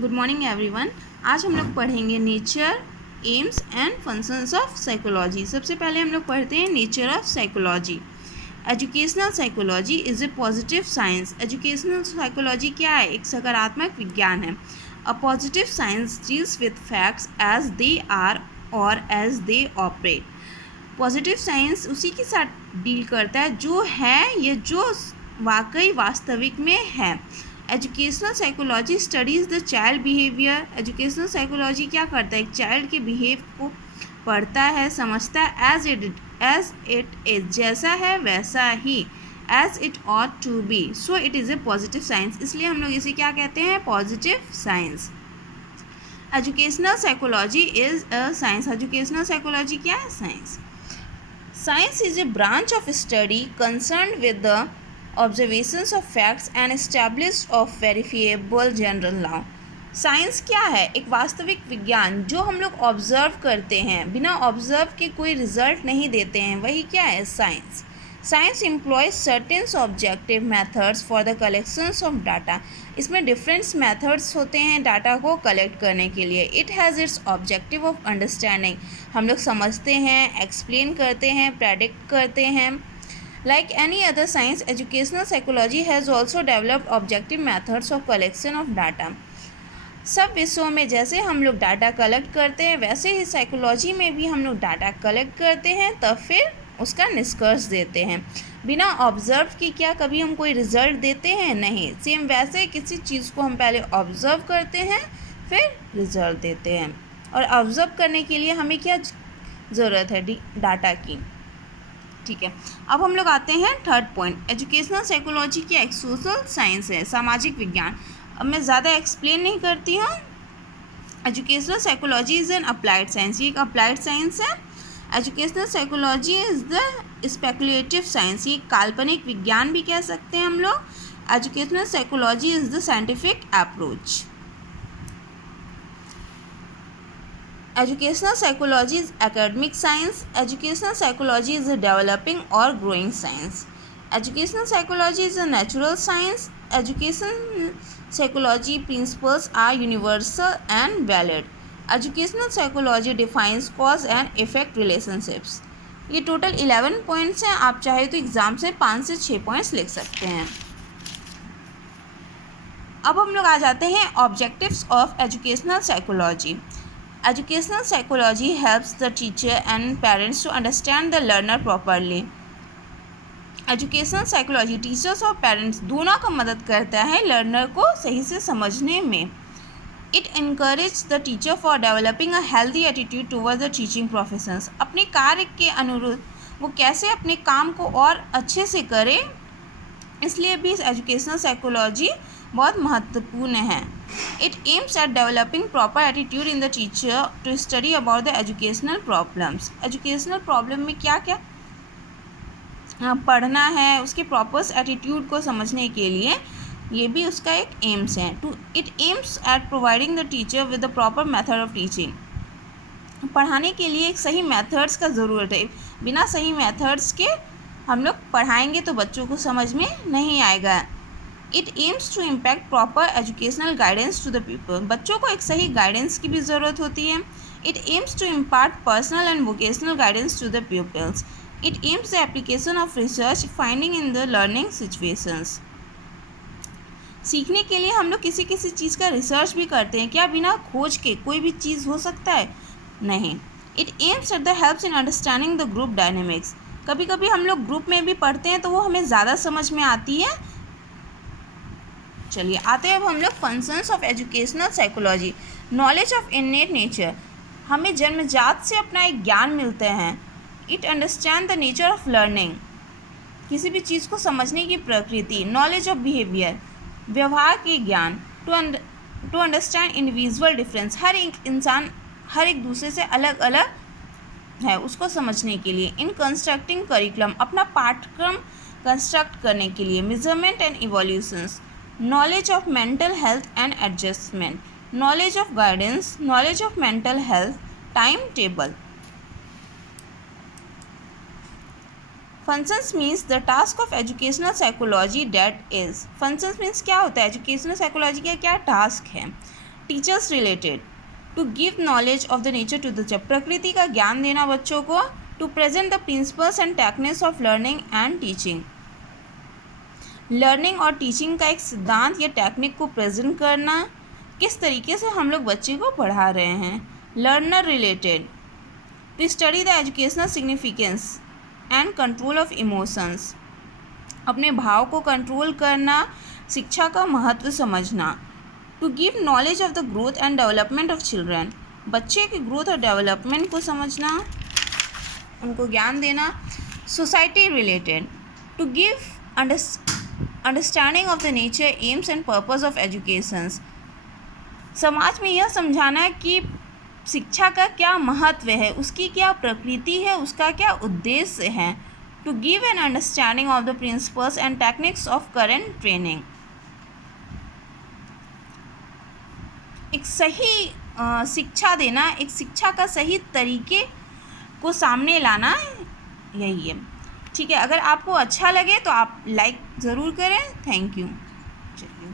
Good morning everyone. आज हम लोग पढ़ेंगे nature, aims and functions of psychology. सबसे पहले हम लोग पढ़ते हैं nature of psychology. Educational psychology is a positive science. Educational psychology क्या है? एक सकारात्मक विज्ञान है। A positive science deals with facts as they are or as they operate. Positive science उसी के साथ डील करता है जो है या जो वाकई वास्तविक में है। Educational psychology studies the child behaviour. Educational psychology क्या करता है? एक चाइल्ड के बिहेव को पढ़ता है, समझता है एज इट इज, जैसा है वैसा ही, as it ought to be, so it is a positive science. इसलिए हम लोग इसे क्या कहते हैं? Positive science. Educational psychology is a science. Educational psychology क्या है? Science. Science is a branch of study concerned with the observations of facts and established of verifiable general law. Science क्या है? एक वास्तविक विज्ञान जो हम लोग ऑब्जर्व करते हैं, बिना ऑब्जर्व के कोई रिजल्ट नहीं देते हैं, वही क्या है? Science. Science employees certain objective methods for the collections of data. इसमें डिफरेंट मेथड्स होते हैं डाटा को कलेक्ट करने के लिए। It has its objective of understanding. हम लोग समझते हैं, एक्सप्लेन करते हैं, प्रेडिक्ट करते हैं। Like any other science, educational psychology has also developed objective methods of collection of data. सब विषयों में जैसे हम लोग डाटा कलेक्ट करते हैं, वैसे ही साइकोलॉजी में भी हम लोग डाटा कलेक्ट करते हैं, तब फिर उसका निष्कर्ष देते हैं। बिना ऑब्जर्व की क्या कभी हम कोई रिजल्ट देते हैं? नहीं। सेम वैसे किसी चीज़ को हम पहले ऑब्जर्व करते हैं, फिर रिजल्ट देते हैं। और ऑब्जर्व करने के लिए हमें क्या ज़रूरत है? डाटा की। ठीक है, अब हम लोग आते हैं थर्ड पॉइंट। एजुकेशनल साइकोलॉजी क्या? एक सोशल साइंस है, सामाजिक विज्ञान। अब मैं ज़्यादा एक्सप्लेन नहीं करती हूँ। Educational psychology is an applied science. ये एक अप्लाइड साइंस है। Educational psychology is the speculative science. ये काल्पनिक विज्ञान भी कह सकते हैं हम लोग। Educational psychology is the scientific approach. Educational psychology is academic science. Educational psychology is a developing or growing science. Educational psychology is a natural science. Educational psychology principles are universal and valid. Educational psychology defines cause and effect relationships. ये total 11 points हैं। आप चाहे तो exam से 5 से 6 points लिख सकते हैं। अब हम लोग आ जाते हैं objectives of educational psychology. Educational psychology helps the teacher and parents to understand the learner properly. Educational psychology teachers और पेरेंट्स दोनों को मदद करता है लर्नर को सही से समझने में। It encourages the teacher for developing a healthy attitude towards the teaching professions. अपने कार्य के अनुरूप वो कैसे अपने काम को और अच्छे से करे, इसलिए भी एजुकेशनल साइकोलॉजी बहुत महत्वपूर्ण है। It aims at developing proper attitude in the teacher to study about the educational problems. Educational problem में क्या क्या पढ़ना है, उसके प्रॉपर एटीट्यूड को समझने के लिए ये भी उसका एक एम्स है। It aims eight providing the teacher with the proper method of teaching. पढ़ाने के लिए एक सही मेथड्स का ज़रूरत है। बिना सही मेथड्स के हम लोग पढ़ाएंगे तो बच्चों को समझ में नहीं आएगा। It aims to impact proper educational guidance to the people. बच्चों को एक सही गाइडेंस की भी ज़रूरत होती है। It aims to impart personal and vocational guidance to the peoples. It aims the application of research finding in the learning situations. सीखने के लिए हम लोग किसी किसी चीज़ का रिसर्च भी करते हैं। क्या बिना खोज के कोई भी चीज़ हो सकता है? नहीं। It aims at the helps in understanding the group dynamics. कभी कभी हम लोग ग्रुप में भी पढ़ते हैं तो वो हमें ज़्यादा समझ में आती है। चलिए आते हैं अब हम लोग functions of educational psychology. Knowledge of innate nature. हमें जन्मजात से अपना एक ज्ञान मिलते हैं। It understand the nature of learning. किसी भी चीज़ को समझने की प्रकृति। Knowledge of behaviour. व्यवहार के ज्ञान। To understand individual difference. हर एक इंसान हर एक दूसरे से अलग अलग है, उसको समझने के लिए। In constructing curriculum. अपना पाठ्यक्रम कंस्ट्रक्ट करने के लिए। Measurement and evolutions. Knowledge of mental health and adjustment. Knowledge of guidance. Knowledge of mental health. Time table. Functions means the task of educational psychology that is. Functions means क्या होता है? Educational psychology का क्या task है? Teachers related, to give knowledge of the nature to the child, प्रकृति का ज्ञान देना बच्चों को, to present the principles and techniques of learning and teaching, learning और टीचिंग का एक सिद्धांत या टेक्निक को प्रेजेंट करना, किस तरीके से हम लोग बच्चे को पढ़ा रहे हैं। Learner related, to study the educational significance and control of emotions, अपने भाव को कंट्रोल करना, शिक्षा का महत्व समझना, to give knowledge of the growth and development of children, बच्चे की ग्रोथ और डेवलपमेंट को समझना, उनको ज्ञान देना। Society related, to give understanding of the nature, aims and purpose of educations, समाज में यह समझाना कि शिक्षा का क्या महत्व है, उसकी क्या प्रकृति है, उसका क्या उद्देश्य है। To give an understanding of the principles and techniques of current training, एक सही शिक्षा देना, एक शिक्षा का सही तरीके को सामने लाना, यही है। ठीक है, अगर आपको अच्छा लगे तो आप लाइक ज़रूर करें। Thank you. चलिए।